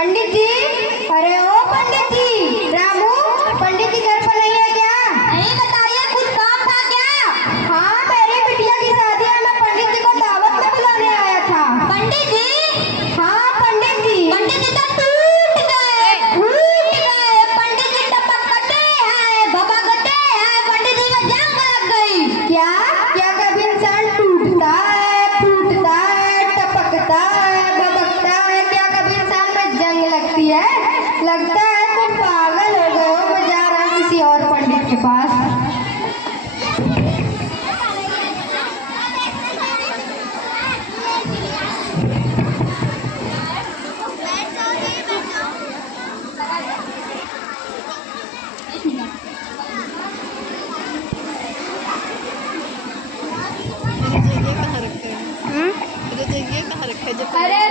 पंडित जी, अरे ओ पंडित जी, रामू, पंडित जी घर पर नहीं है क्या? नहीं बताइए, कुछ काम था क्या? हाँ, मेरी बिटिया की शादी है, मैं पंडित जी को दावत में बुलाने आया था। पंडित जी? हाँ पंडित जी। पंडित जी तो टूट गए, फूट गए। पंडित जी टपक गए हैं, भभक गए हैं। पंडित जी में जंग लग गई। क्या क्या कभी इंसान टूटता है, फूटता है, टपकता है, भभकता है? क्या कभी इंसान में जंग लगती है? लगता है तुम पागल हो गए हो। मैं जा रहा हूँ किसी और पंडित के पास। मेरे जरिए कहाँ रखे हैं? मेरे जरिए कहाँ रखे हैं? अरे